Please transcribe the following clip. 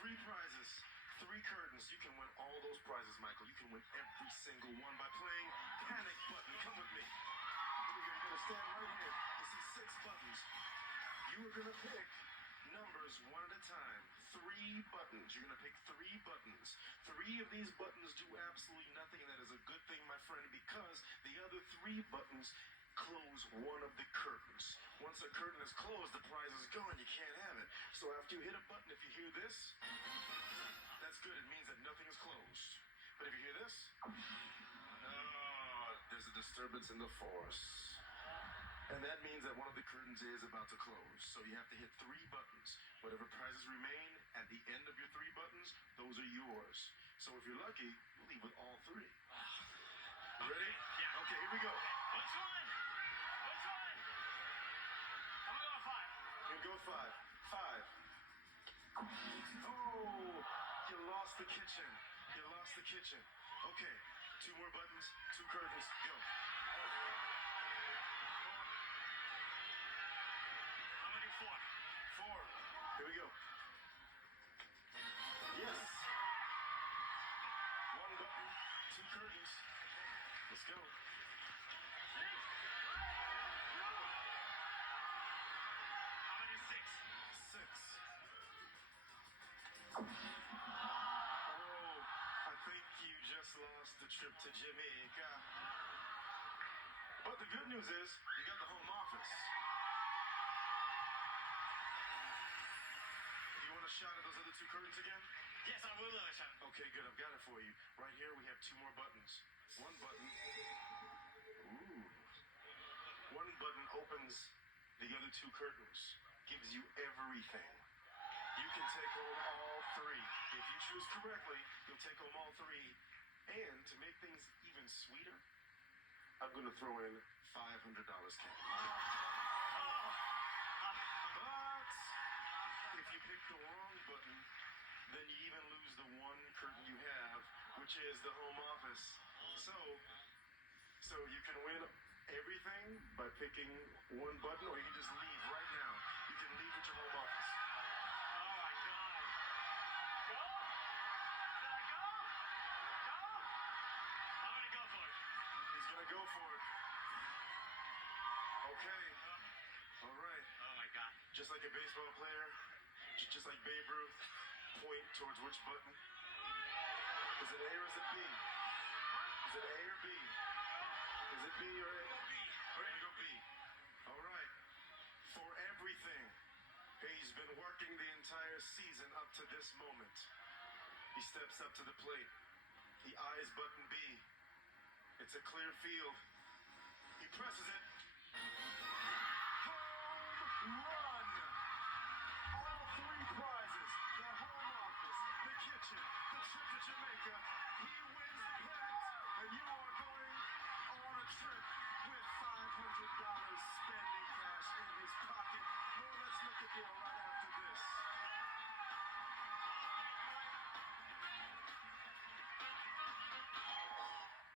Three prizes, three curtains. You can win all those prizes, Michael. You can win every single one by playing Panic Button. Come with me. Here we go. You're going to stand right here. You see 6 buttons. You are going to pick numbers one at a time. 3 buttons. You're going to pick 3 buttons. 3 of these buttons do absolutely nothing, and that is a good thing, my friend, because the other 3 buttons close one of the curtains. Once a curtain is closed, the prize is gone. You can't have it. So after you hit a button, if you hear this, that's good. It means that nothing is closed. But if you hear this, there's a disturbance in the force. And that means that one of the curtains is about to close. So you have to hit 3 buttons. Whatever prizes remain at the end of your 3 buttons, those are yours. So if you're lucky, you'll leave with all 3. Ready? Yeah. Okay, here we go. Which one? Which one? I'm gonna go with 5. Here go 5. 5. Oh, you lost the kitchen. You lost the kitchen. Okay, 2 more buttons, 2 curtains, go. I'm gonna do 4. 4. Here we go. Yes. 1 button, 2 curtains. Let's go. 6. I'm gonna do 6. 6. Oh, I think you just lost the trip to Jamaica. But the good news is, you got the home office. You want a shot at those other 2 curtains again? Yes, I will, Elisha. Okay, good. I've got it for you. Right here, we have 2 more buttons. 1 button. Ooh. 1 button opens the other 2 curtains. Gives you everything. You can take home all 3. If you choose correctly, you'll take home all 3. And to make things even sweeter, I'm going to throw in $500 cash. But if you pick the wrong button, then you even lose the 1 curtain you have, which is the home office. So you can win everything by picking 1 button, or you can just leave right now. You can leave with your home office. Oh my God. Go? Did I go? Go? I'm gonna go for it. He's gonna go for it. Okay. All right. Oh my God. Just like a baseball player, just like Babe Ruth, point towards which button? Is it A or is it B? Is it A or B? Is it B or A? B. We're gonna go B. All right. For everything, he's been working the entire season up to this moment. He steps up to the plate. He eyes button B. It's a clear field. He presses it. Home run! All 3 prizes, the home office, the kitchen, the trip to Jamaica. He wins the bet, and you are going on a trip